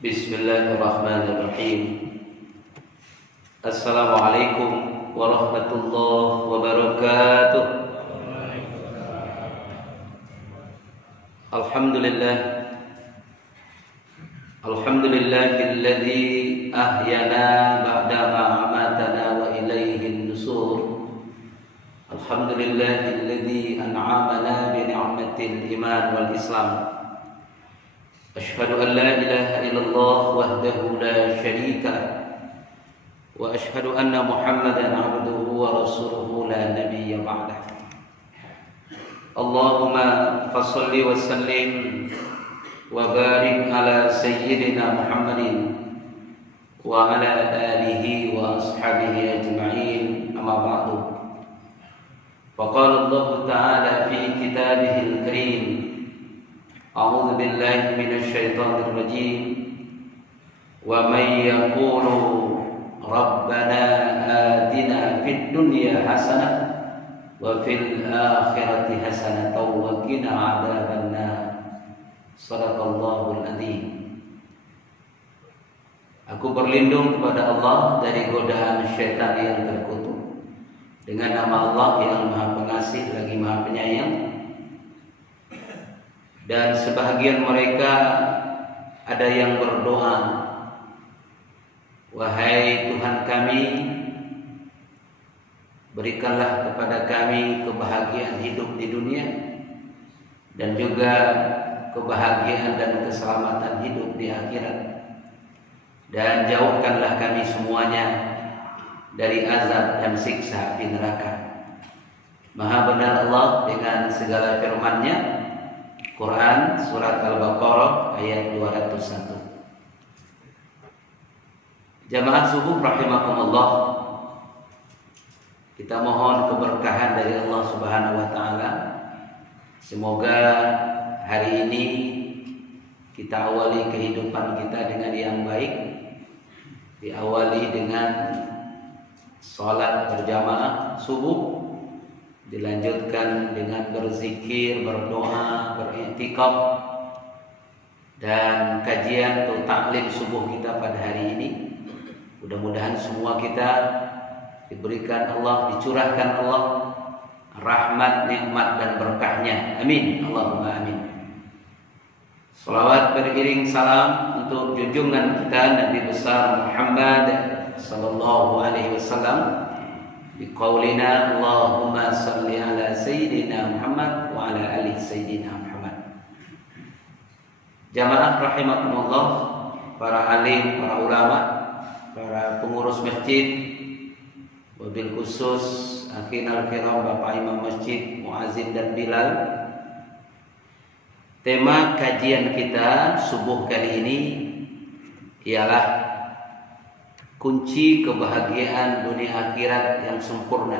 Bismillahirrahmanirrahim. Assalamualaikum warahmatullahi wabarakatuh. Alhamdulillah. Alhamdulillahilladzi ahyana ba'dama amatana wa ilaihin nusur. Alhamdulillahilladzi an'amana bi ni'matil iman wal islam. Asyhadu an la ilaha illallah wahdahu la syarika wa asyhadu anna Muhammadan abduhu wa rasuluhu la nabiyya ba'dah. Allahumma fasholli wa sallim wa barik ala sayyidina Muhammadin wa ala alihi wa ashabihi ajma'in, amma ba'du. Faqala Allah ta'ala fi kitabihil karim, A'udzu billahi minasyaitonir rajim. Wa may yaqulu rabbana atina fid dunya hasanah wa fil akhirati hasanah wa qina adzabannar. Shadaqallahul adzim. Aku berlindung kepada Allah dari godaan syaitan yang terkutuk. Dengan nama Allah yang Maha Pengasih lagi Maha Penyayang. Dan sebahagian mereka ada yang berdoa, wahai Tuhan kami, berikanlah kepada kami kebahagiaan hidup di dunia dan juga kebahagiaan dan keselamatan hidup di akhirat, dan jauhkanlah kami semuanya dari azab dan siksa di neraka. Maha benar Allah dengan segala firman-Nya. Quran surat Al-Baqarah ayat 201. Jamaah subuh rahimakumullah, kita mohon keberkahan dari Allah Subhanahu wa taala. Semoga hari ini kita awali kehidupan kita dengan yang baik. Diawali dengan salat berjamaah subuh, dilanjutkan dengan berzikir, berdoa, beriktikaf, dan kajian atau taklim subuh kita pada hari ini. Mudah-mudahan semua kita diberikan Allah, dicurahkan Allah rahmat, nikmat dan berkahnya. Amin. Allahumma amin. Salawat beriring salam untuk junjungan kita Nabi besar Muhammad sallallahu alaihi wasallam. Biqaulina Allahumma salli ala Sayyidina Muhammad wa ala ali Sayyidina Muhammad. Jamaah rahimakumullah, para alim, para ulama, para pengurus masjid, wabil khusus akhinal kiram, Bapak Imam Masjid, Muazzin dan Bilal. Tema kajian kita subuh kali ini ialah kunci kebahagiaan dunia akhirat yang sempurna.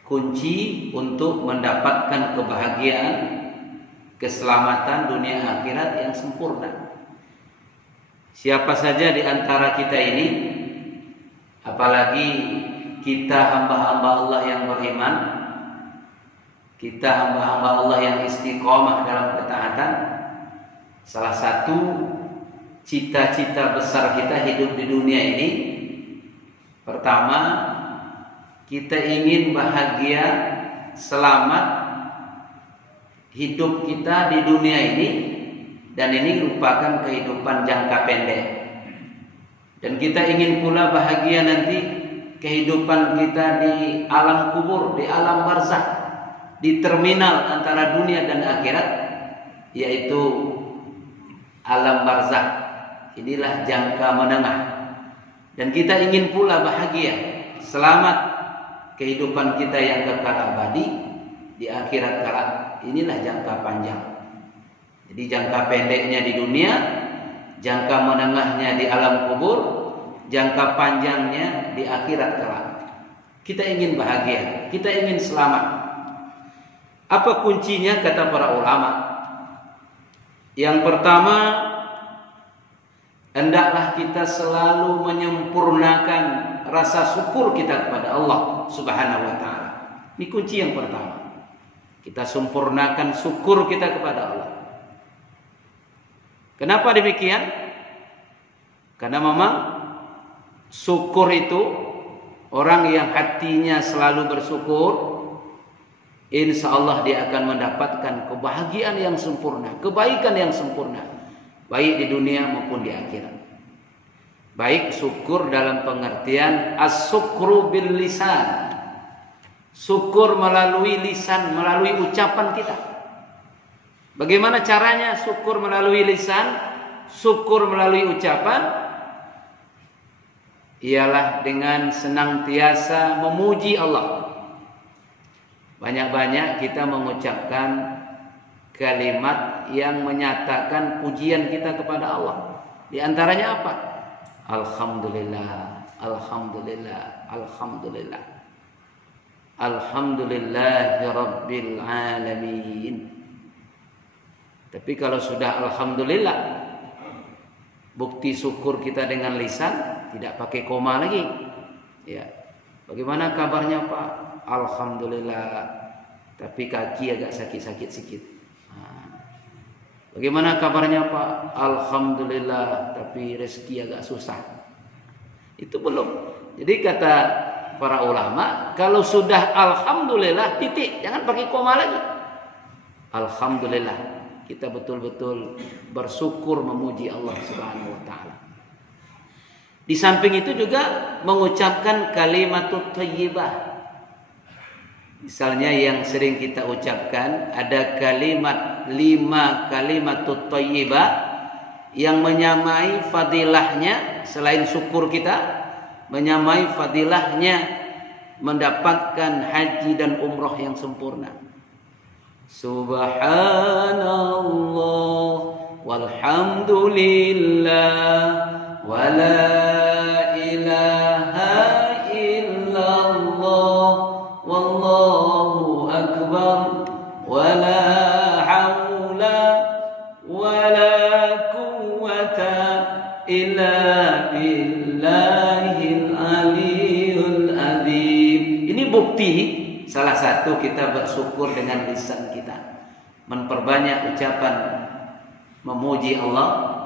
Kunci untuk mendapatkan kebahagiaan, keselamatan dunia akhirat yang sempurna. Siapa saja di antara kita ini, apalagi kita hamba-hamba Allah yang beriman, kita hamba-hamba Allah yang istiqomah dalam ketaatan, salah satu cita-cita besar kita hidup di dunia ini, pertama, kita ingin bahagia, selamat hidup kita di dunia ini, dan ini merupakan kehidupan jangka pendek. Dan kita ingin pula bahagia nanti kehidupan kita di alam kubur, di alam barzakh, di terminal antara dunia dan akhirat, yaitu alam barzakh. Inilah jangka menengah. Dan kita ingin pula bahagia, selamat kehidupan kita yang kekal abadi di akhirat kelak. Inilah jangka panjang. Jadi jangka pendeknya di dunia, jangka menengahnya di alam kubur, jangka panjangnya di akhirat kelak. Kita ingin bahagia, kita ingin selamat. Apa kuncinya kata para ulama? Yang pertama, hendaklah kita selalu menyempurnakan rasa syukur kita kepada Allah Subhanahu wa taala. Ini kunci yang pertama. Kita sempurnakan syukur kita kepada Allah. Kenapa demikian? Karena memang syukur itu, orang yang hatinya selalu bersyukur, insya Allah dia akan mendapatkan kebahagiaan yang sempurna, kebaikan yang sempurna, baik di dunia maupun di akhirat. Baik syukur dalam pengertian as-syukru bil lisan, syukur melalui lisan, melalui ucapan kita. Bagaimana caranya syukur melalui lisan, syukur melalui ucapan? Ialah dengan senantiasa memuji Allah. Banyak-banyak kita mengucapkan kalimat yang menyatakan pujian kita kepada Allah. Di antaranya apa? Alhamdulillah, alhamdulillah, alhamdulillah. Alhamdulillahi rabbil alamin. Tapi kalau sudah alhamdulillah, bukti syukur kita dengan lisan, tidak pakai koma lagi. Ya. Bagaimana kabarnya Pak? Alhamdulillah. Tapi kaki agak sakit-sakit sedikit. Bagaimana kabarnya Pak? Alhamdulillah. Tapi rezeki agak susah. Itu belum. Jadi kata para ulama, kalau sudah alhamdulillah titik, jangan pakai koma lagi. Alhamdulillah. Kita betul-betul bersyukur memuji Allah Subhanahu wa taala. Di samping itu juga mengucapkan kalimatut thayyibah. Misalnya yang sering kita ucapkan, ada kalimat 5 kalimatut thayyibah yang menyamai fadilahnya selain syukur kita, menyamai fadilahnya mendapatkan haji dan umroh yang sempurna. Subhanallah walhamdulillah wa la ilaha illallah wallahu akbar wa la hawla wa la quwwata illa billahil aliyul azim. Ini bukti salah satu kita bersyukur dengan lisan kita, memperbanyak ucapan memuji Allah,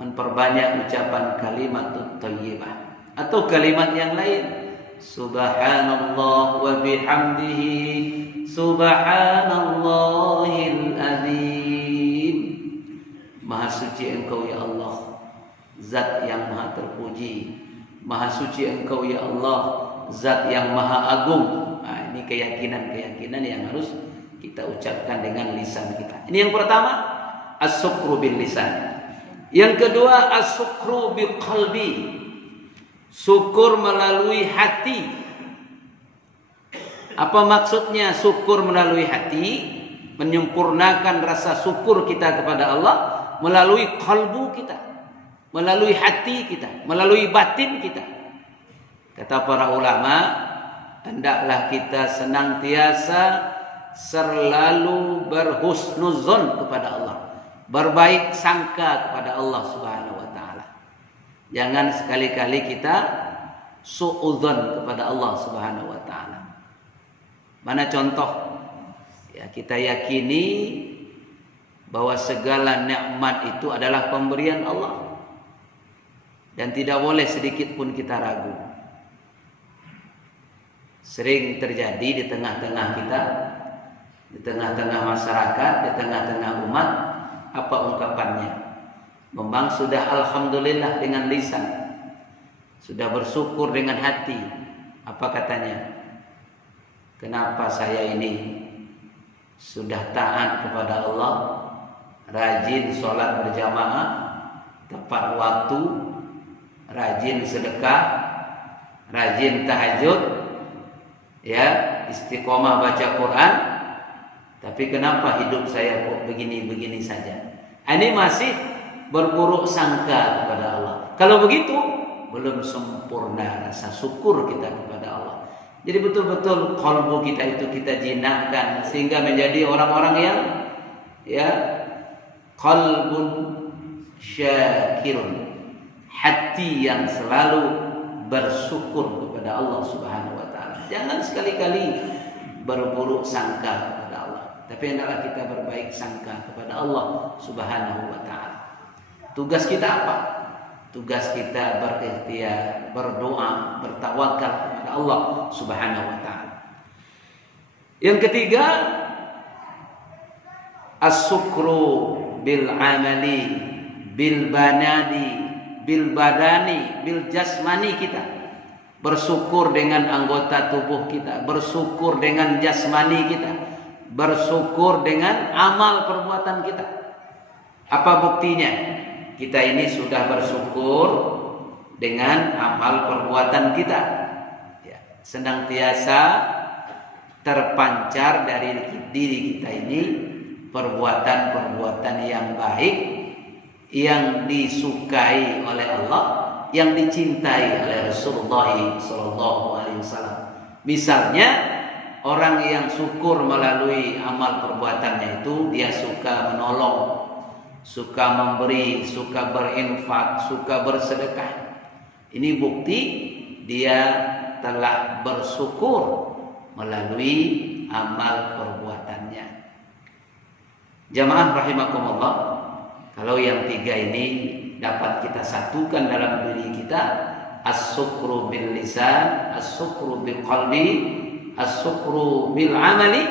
memperbanyak ucapan kalimatut thayyibah, atau kalimat yang lain, subhanallah wa bihamdihi subhanallahil azim. Maha suci Engkau ya Allah, zat yang maha terpuji. Maha suci Engkau ya Allah, zat yang maha agung. Nah, ini keyakinan-keyakinan yang harus kita ucapkan dengan lisan kita. Ini yang pertama, as-syukru bil lisan. Yang kedua, as-syukru bil qalbi. Syukur melalui hati. Apa maksudnya syukur melalui hati? Menyempurnakan rasa syukur kita kepada Allah melalui kalbu kita, melalui hati kita, melalui batin kita. Kata para ulama, hendaklah kita senantiasa selalu berhusnuzon kepada Allah, berbaik sangka kepada Allah Subhanahu wa taala. Jangan sekali-kali kita suudzon kepada Allah Subhanahu wa taala. Mana contoh? Ya, kita yakini bahwa segala nikmat itu adalah pemberian Allah, dan tidak boleh sedikit pun kita ragu. Sering terjadi di tengah-tengah kita, di tengah-tengah masyarakat, di tengah-tengah umat, apa ungkapannya? Memang sudah alhamdulillah dengan lisan, sudah bersyukur dengan hati. Apa katanya? Kenapa saya ini sudah taat kepada Allah, rajin sholat berjamaah tepat waktu, rajin sedekah, rajin tahajud, ya, istiqomah baca Quran, tapi kenapa hidup saya kok begini-begini saja? Ini masih berburuk sangka kepada Allah. Kalau begitu, belum sempurna rasa syukur kita kepada Allah. Jadi betul-betul qalbu kita itu kita jinakkan sehingga menjadi orang-orang yang ya qalbun syakirun, hati yang selalu bersyukur kepada Allah Subhanahu wa taala. Jangan sekali-kali berburuk sangka kepada Allah, tapi hendaklah kita berbaik sangka kepada Allah Subhanahu wa taala. tugas kita apa? Tugas kita berikhtiar, berdoa, bertawakal kepada Allah Subhanahu wa taala. Yang ketiga, as-sukru bil amali, bil badani, bil jasmani kita. Bersyukur dengan anggota tubuh kita, bersyukur dengan jasmani kita, bersyukur dengan amal perbuatan kita. Apa buktinya? Kita ini sudah bersyukur dengan amal perbuatan kita. Ya, senantiasa terpancar dari diri kita ini perbuatan-perbuatan yang baik, yang disukai oleh Allah, yang dicintai oleh Rasulullah SAW. Misalnya orang yang syukur melalui amal perbuatannya itu, dia suka menolong, suka memberi, suka berinfak, suka bersedekah. Ini bukti dia telah bersyukur melalui amal perbuatannya. Jamaah rahimakumullah, kalau yang tiga ini dapat kita satukan dalam diri kita, as-syukru bil lisan, as-syukru bil qalbi, as-syukru bil amali,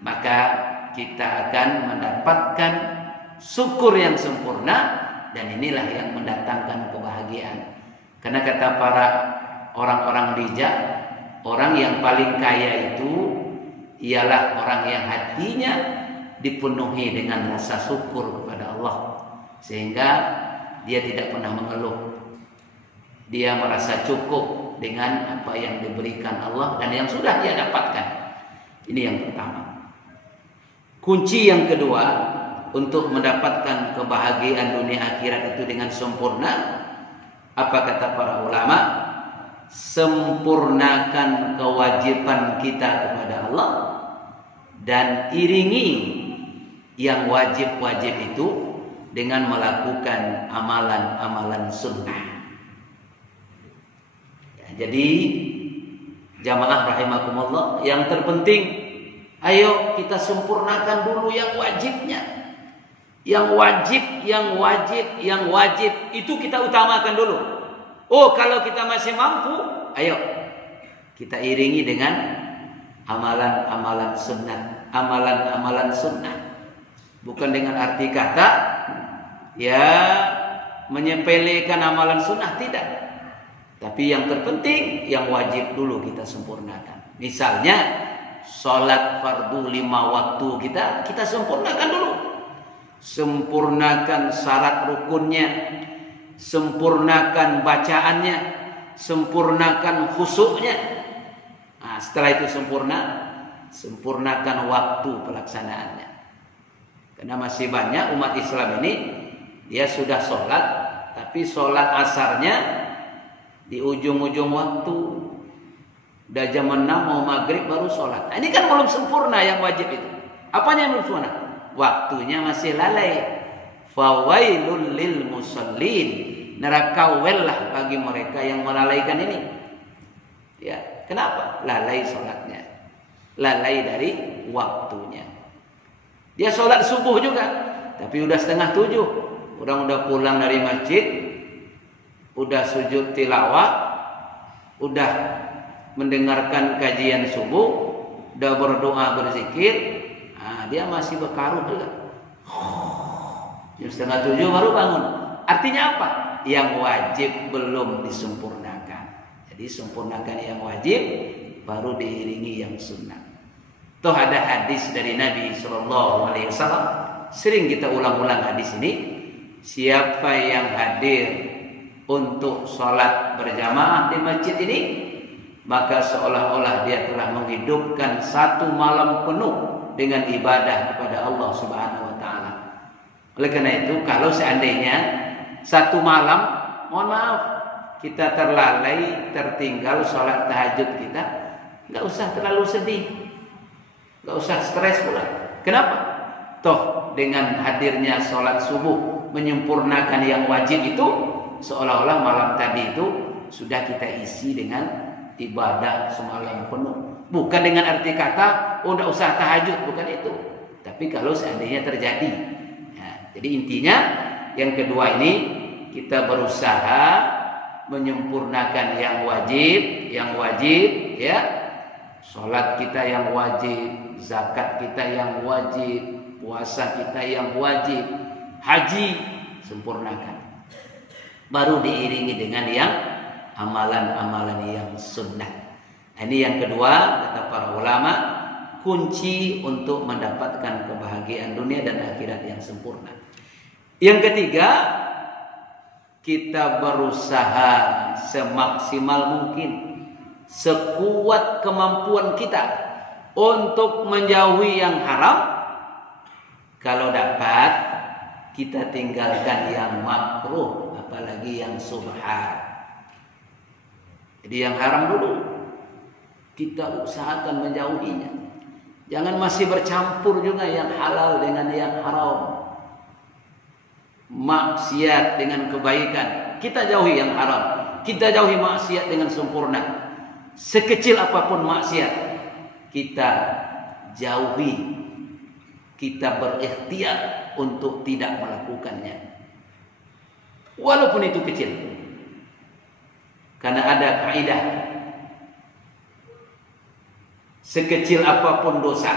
maka kita akan mendapatkan syukur yang sempurna, dan inilah yang mendatangkan kebahagiaan. Karena kata para orang-orang bijak, orang yang paling kaya itu ialah orang yang hatinya dipenuhi dengan rasa syukur kepada Allah, sehingga dia tidak pernah mengeluh. Dia merasa cukup dengan apa yang diberikan Allah dan yang sudah dia dapatkan. Ini yang pertama. Kunci yang kedua untuk mendapatkan kebahagiaan dunia akhirat itu dengan sempurna, apa kata para ulama? Sempurnakan kewajiban kita kepada Allah dan iringi yang wajib-wajib itu dengan melakukan amalan-amalan sunnah. Ya, jadi jamaah rahimakumullah, yang terpenting ayo kita sempurnakan dulu yang wajibnya. Yang wajib itu kita utamakan dulu. Oh, kalau kita masih mampu, ayo kita iringi dengan amalan-amalan sunnah, amalan-amalan sunnah. Bukan dengan arti kata ya menyepelekan amalan sunnah, tidak. Tapi yang terpenting yang wajib dulu kita sempurnakan. Misalnya sholat fardu 5 waktu kita sempurnakan dulu. Sempurnakan syarat rukunnya, sempurnakan bacaannya, sempurnakan khusyuknya. Nah, setelah itu sempurnakan waktu pelaksanaannya. Karena masih banyak umat Islam ini dia sudah sholat, tapi sholat asarnya di ujung-ujung waktu. Udah jam 6 mau maghrib baru sholat. Nah, ini kan belum sempurna yang wajib itu. Apanya yang belum sempurna? Waktunya masih lalai. Fawailul lil musallin, neraka wellah bagi mereka yang melalaikan ini. Ya, kenapa? Lalai sholatnya, lalai dari waktunya. Dia sholat subuh juga, tapi udah 6:30. Orang udah pulang dari masjid, udah sujud tilawah, udah mendengarkan kajian subuh, udah berdoa berzikir. Nah, dia masih berkarut juga. Jam 6:30 baru bangun. Artinya apa? Yang wajib belum disempurnakan. Jadi sempurnakan yang wajib, baru diiringi yang sunnah. Toh ada hadis dari Nabi SAW. Sering kita ulang-ulang hadis ini. Siapa yang hadir untuk sholat berjamaah di masjid ini, maka seolah-olah dia telah menghidupkan 1 malam penuh dengan ibadah kepada Allah Subhanahu wa taala. Oleh karena itu, kalau seandainya 1 malam, mohon maaf, kita terlalai, tertinggal sholat tahajud kita, nggak usah terlalu sedih, nggak usah stres pula. Kenapa? Toh dengan hadirnya sholat subuh menyempurnakan yang wajib itu, seolah-olah malam tadi itu sudah kita isi dengan ibadah semalam penuh. Bukan dengan arti kata oh nggak usah tahajud, bukan itu. Tapi kalau seandainya terjadi. Nah, jadi intinya Yang kedua ini kita berusaha menyempurnakan yang wajib ya. Salat kita yang wajib, zakat kita yang wajib, puasa kita yang wajib, haji sempurnakan. Baru diiringi dengan yang amalan-amalan yang sunnah. Ini yang kedua kata para ulama, kunci untuk mendapatkan kebahagiaan dunia dan akhirat yang sempurna. Yang ketiga, kita berusaha semaksimal mungkin, sekuat kemampuan kita untuk menjauhi yang haram. Kalau dapat, kita tinggalkan yang makruh, apalagi yang subhat. Jadi yang haram dulu kita usahakan menjauhinya. Jangan masih bercampur juga yang halal dengan yang haram. Maksiat dengan kebaikan, kita jauhi yang haram. Kita jauhi maksiat dengan sempurna. Sekecil apapun maksiat, kita jauhi. Kita berikhtiar untuk tidak melakukannya. Walaupun itu kecil. Karena ada kaidah, sekecil apapun dosa,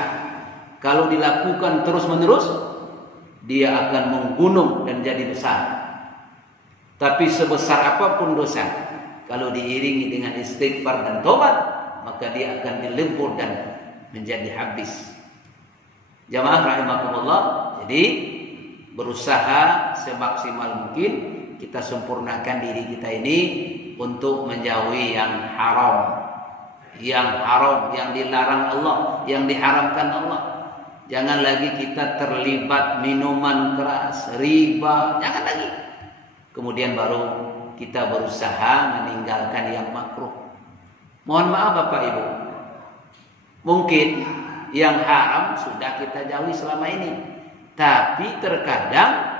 kalau dilakukan terus-menerus, dia akan menggunung dan jadi besar. Tapi sebesar apapun dosa, kalau diiringi dengan istighfar dan tobat, maka dia akan dilebur dan menjadi habis. Jamaah rahimakumullah, jadi berusaha semaksimal mungkin kita sempurnakan diri kita ini untuk menjauhi yang haram. Yang haram, yang dilarang Allah, yang diharamkan Allah. Jangan lagi kita terlibat minuman keras, riba, jangan lagi. Kemudian baru kita berusaha meninggalkan yang makruh. Mohon maaf Bapak Ibu, mungkin yang haram sudah kita jauhi selama ini, tapi terkadang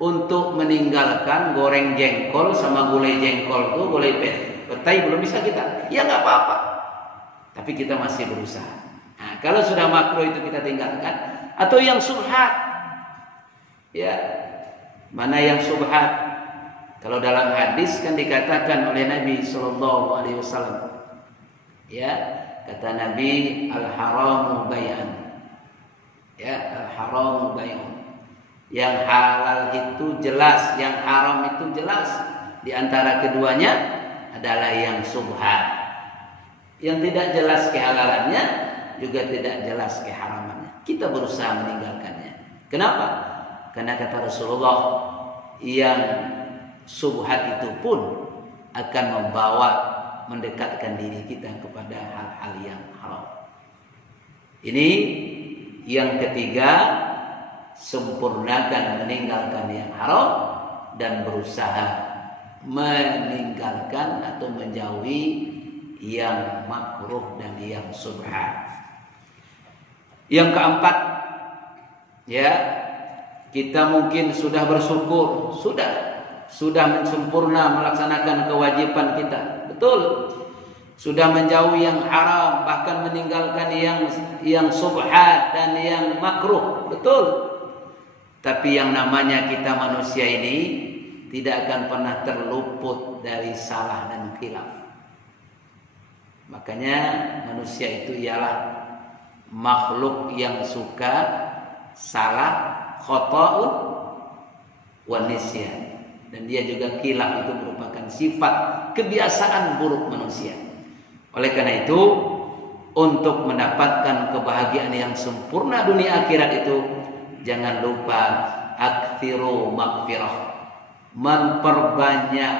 untuk meninggalkan goreng jengkol sama gulai jengkol tuh, gulai petai belum bisa kita. Ya nggak apa-apa, tapi kita masih berusaha. Nah, kalau sudah makruh itu kita tinggalkan. Atau yang subhat, ya, mana yang subhat? Kalau dalam hadis kan dikatakan oleh Nabi Sallallahu Alaihi Wasallam, ya, kata Nabi, al-haramu bay'an, ya, al-haramu bay'an. Yang halal itu jelas, yang haram itu jelas. Di antara keduanya adalah yang subhat. Yang tidak jelas kehalalannya, juga tidak jelas keharamannya. Kita berusaha meninggalkannya. Kenapa? Karena kata Rasulullah, yang subhat itu pun akan membawa mendekatkan diri kita kepada hal-hal yang haram. Ini yang ketiga, sempurnakan meninggalkan yang haram dan berusaha meninggalkan atau menjauhi yang makruh dan yang subhat. Yang keempat, ya, kita mungkin sudah bersyukur, sudah sempurna melaksanakan kewajiban kita, betul. Sudah menjauhi yang haram, bahkan meninggalkan yang subhat dan yang makruh, betul. Tapi yang namanya kita manusia ini tidak akan pernah terluput dari salah dan khilaf. Makanya manusia itu ialah makhluk yang suka salah, khata'un wa nisyan. Dan dia juga khilaf, itu merupakan sifat kebiasaan buruk manusia. Oleh karena itu, untuk mendapatkan kebahagiaan yang sempurna dunia akhirat itu, jangan lupa aktsiru maghfirah, memperbanyak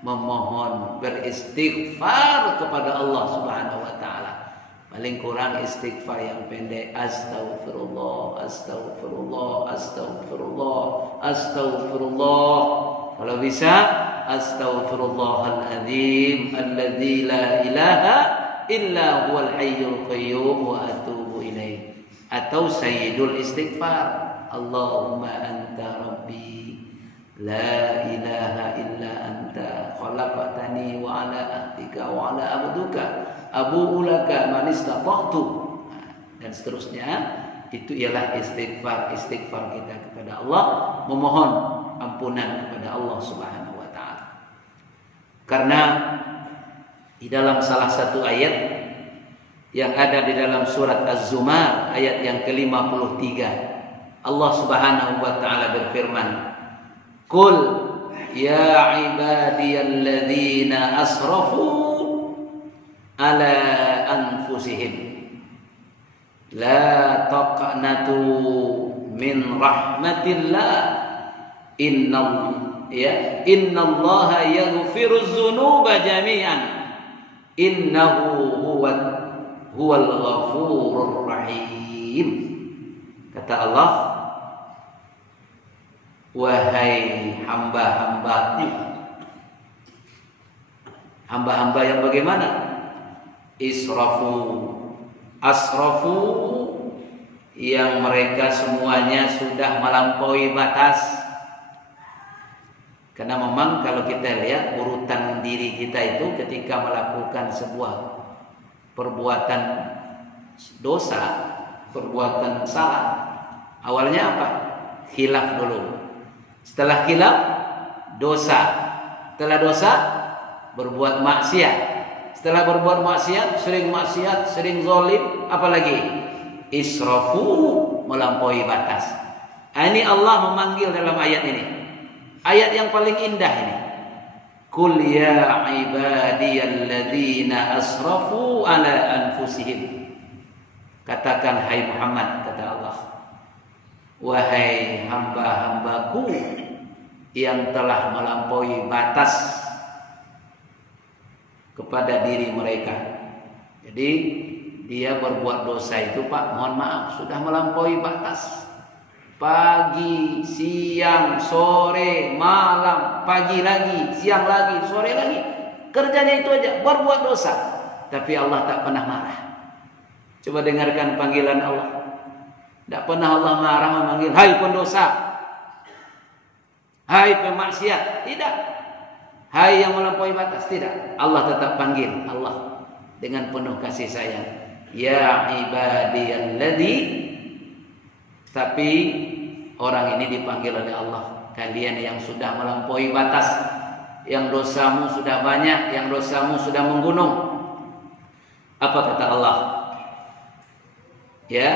memohon, beristighfar kepada Allah Subhanahu wa taala. Paling kurang istighfar yang pendek, astaghfirullah, astaghfirullah, astaghfirullah, astaghfirullah. Kalau bisa, astaghfirullahaladzim alladzi la ilaha illa huwal hayyul qayyum wa atubu ilaih. Atau sayyidul istighfar, Allahumma anta rabbi la ilaha illa anta khalaqtani wa ala ahdika wa ala abduka abu'u laka man istata'tu, dan seterusnya. Itu ialah istighfar kita kepada Allah, memohon ampunan kepada Allah Subhanahu wa taala. Karena di dalam salah satu ayat yang ada di dalam surat Az-Zumar ayat yang ke-53, Allah Subhanahu wa taala berfirman, "Qul ya ibadiyalladzina asrafu ala anfusihim la taqnatu min rahmatillah innallaha yaghfiruz dzunuba jami'an innahu huwal ghafurur rahim." Kata Allah, wahai hamba-hambaku. Hamba-hamba yang bagaimana? Asrafu, yang mereka semuanya sudah melampaui batas. Karena memang kalau kita lihat urutan diri kita itu ketika melakukan sebuah perbuatan dosa, perbuatan salah, awalnya apa? Khilaf dulu. Setelah khilaf, dosa. Setelah dosa, berbuat maksiat. Setelah berbuat maksiat, sering zalim, apalagi israfu, melampaui batas. Ini Allah memanggil dalam ayat ini. Ayat yang paling indah ini. Qul ya ibadiyalladzina asrafu ala anfusihim. Katakan hai Muhammad, kata Allah, wahai hamba-hambaku yang telah melampaui batas kepada diri mereka. Jadi dia berbuat dosa itu, Pak, mohon maaf, sudah melampaui batas. Pagi, siang, sore, malam, pagi lagi, siang lagi, sore lagi. Kerjanya itu aja, berbuat dosa. Tapi Allah tak pernah marah. Coba dengarkan panggilan Allah. Tak pernah Allah marah memanggil, hai pendosa, hai pemaksiat. Tidak. Hai yang melampaui batas. Tidak. Allah tetap panggil. Allah dengan penuh kasih sayang. Ya ibadiyalladzi. Tapi orang ini dipanggil oleh Allah. Kalian yang sudah melampaui batas, yang dosamu sudah banyak, yang dosamu sudah menggunung. Apa kata Allah? Ya,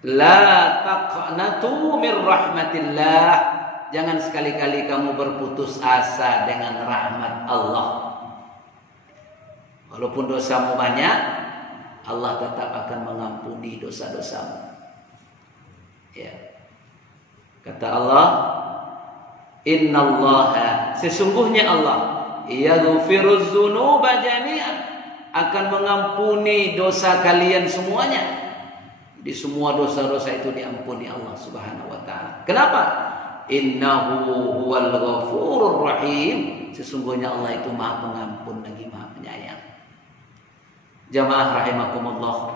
la taqnatu mir rahmatillah. Jangan sekali-kali kamu berputus asa dengan rahmat Allah. Walaupun dosamu banyak, Allah tetap akan mengampuni dosa-dosamu. Ya. Kata Allah, innallaha, sesungguhnya Allah, yaghfiruz dzunuba jami'an, akan mengampuni dosa kalian semuanya. Di semua dosa-dosa itu diampuni Allah Subhanahu wa taala. Kenapa? Innahu huwal ghafurur rahim. Sesungguhnya Allah itu Maha Pengampun lagi Maha Penyayang. Jamaah rahimakumullah.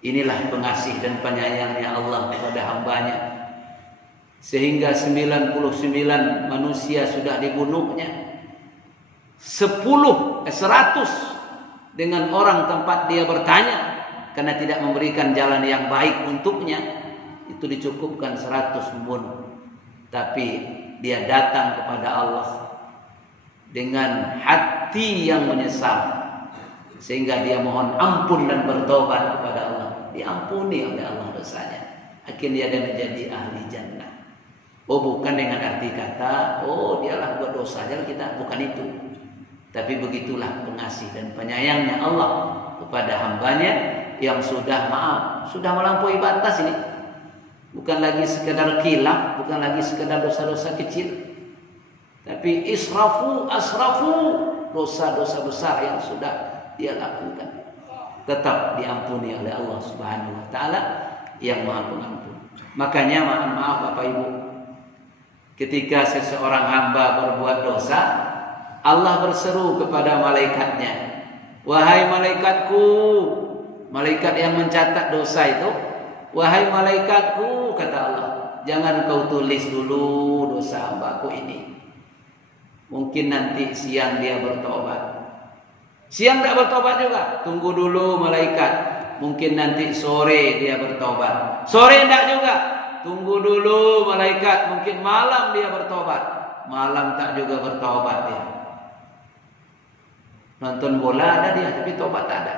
Inilah pengasih dan penyayangnya Allah kepada hambanya. Sehingga 99 manusia sudah dibunuhnya. 100 dengan orang tempat dia bertanya karena tidak memberikan jalan yang baik untuknya, itu dicukupkan 100 membunuh. Tapi dia datang kepada Allah dengan hati yang menyesal, sehingga dia mohon ampun dan bertobat kepada Allah. Diampuni oleh Allah dosanya. Akhirnya dia menjadi ahli jannah. Oh, bukan dengan arti kata, oh dialah buat dosa aja kita, bukan itu. Tapi begitulah pengasih dan penyayangnya Allah kepada hambanya yang sudah maaf, sudah melampaui batas ini. Bukan lagi sekedar khilaf, bukan lagi sekedar dosa-dosa kecil, tapi asrafu, dosa-dosa besar yang sudah dia lakukan, tetap diampuni oleh Allah Subhanahu wa taala yang Maha Pengampun. Makanya mohon maaf Bapak Ibu, ketika seseorang hamba berbuat dosa, Allah berseru kepada malaikatnya, wahai malaikatku, malaikat yang mencatat dosa itu, wahai malaikatku, kata Allah, jangan kau tulis dulu dosa hambaku ini. Mungkin nanti siang dia bertobat. Siang tak bertobat juga, tunggu dulu malaikat. Mungkin nanti sore dia bertobat. Sore tidak juga, tunggu dulu malaikat, mungkin malam dia bertobat. Malam tak juga bertobat dia. Nonton bola ada dia, tapi tobat tak ada.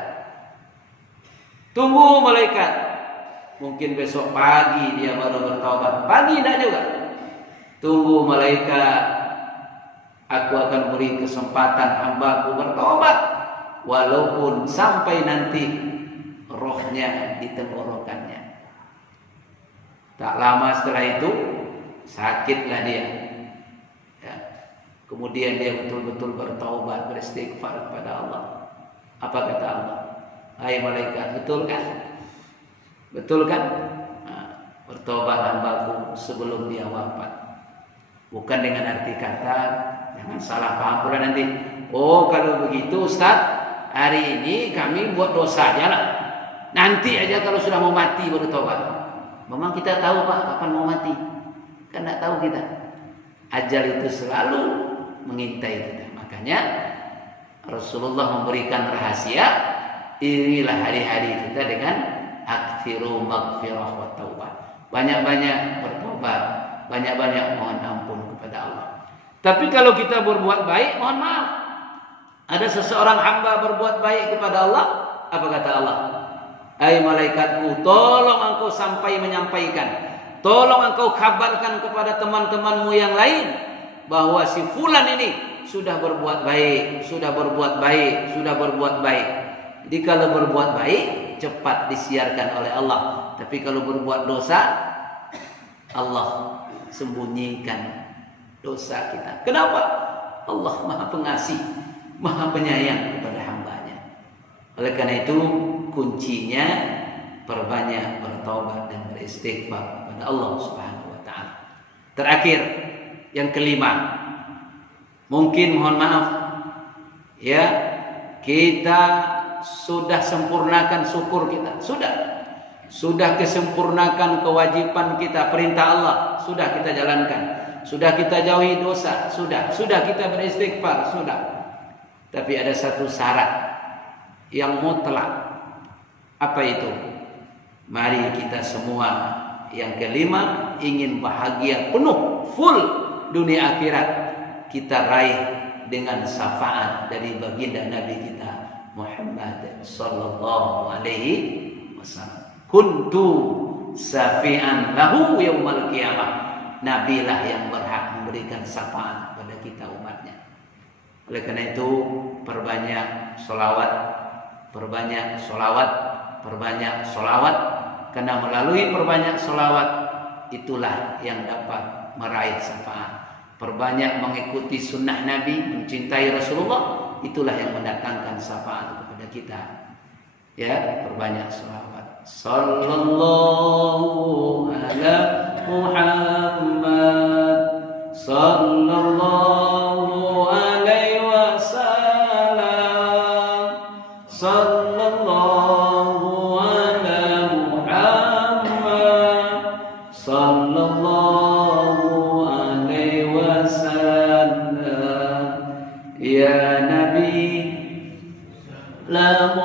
Tunggu malaikat, mungkin besok pagi dia baru bertobat. Pagi tak juga. Tunggu malaikat, aku akan beri kesempatan hambaku bertobat, walaupun sampai nanti rohnya di tenggorokannya. Tak lama setelah itu sakitlah dia. Ya. Kemudian dia betul-betul bertaubat, beristighfar kepada Allah. Apa kata Allah? Hai malaikat, betul kan? Betul kan? Nah, bertobat hambaku sebelum dia wafat. Bukan dengan arti kata, jangan salah paham pula nanti. Oh kalau begitu Ustaz, hari ini kami buat dosa aja lah. Nanti aja kalau sudah mau mati baru taubat. Memang kita tahu Pak kapan mau mati? Kan tidak tahu kita. Ajal itu selalu mengintai kita. Makanya Rasulullah memberikan rahasia, inilah hari-hari kita dengan aktsiru maghfirah wa taubah. Banyak-banyak bertobat, banyak-banyak mohon ampun kepada Allah. Tapi kalau kita berbuat baik, mohon maaf. Ada seseorang hamba berbuat baik kepada Allah, apa kata Allah? Hai malaikatku, tolong engkau menyampaikan, tolong engkau kabarkan kepada teman-temanmu yang lain bahwa si fulan ini sudah berbuat baik, sudah berbuat baik, sudah berbuat baik. Jadi kalau berbuat baik cepat disiarkan oleh Allah. Tapi kalau berbuat dosa, Allah sembunyikan dosa kita. Kenapa? Allah Maha Pengasih, Maha Penyayang kepada hambanya. Oleh karena itu kuncinya perbanyak bertaubat dan beristighfar kepada Allah Subhanahu wa taala. Terakhir, yang kelima, mungkin mohon maaf ya, kita sudah sempurnakan syukur kita, sudah kesempurnakan kewajiban kita, perintah Allah sudah kita jalankan, sudah kita jauhi dosa, sudah kita beristighfar, sudah. Tapi ada satu syarat yang mutlak. Apa itu? Mari kita semua, yang kelima, ingin bahagia penuh, full dunia akhirat, kita raih dengan syafaat dari baginda Nabi kita Muhammad sallallahu alaihi wasallam. Kuntu syafi'an lahu yaumal qiyamah. Nabilah yang berhak memberikan syafaat pada kita umatnya. Oleh karena itu perbanyak sholawat, perbanyak sholawat. Karena melalui perbanyak sholawat itulah yang dapat meraih syafaat. Perbanyak mengikuti sunnah Nabi, mencintai Rasulullah, itulah yang mendatangkan syafaat kepada kita. Ya, perbanyak sholawat. Sallallahu ala Muhammad, sallallahu alaihi wasallam, sallallahu ala Muhammad, sallallahu alaihi wasallam. Ya Nabi, la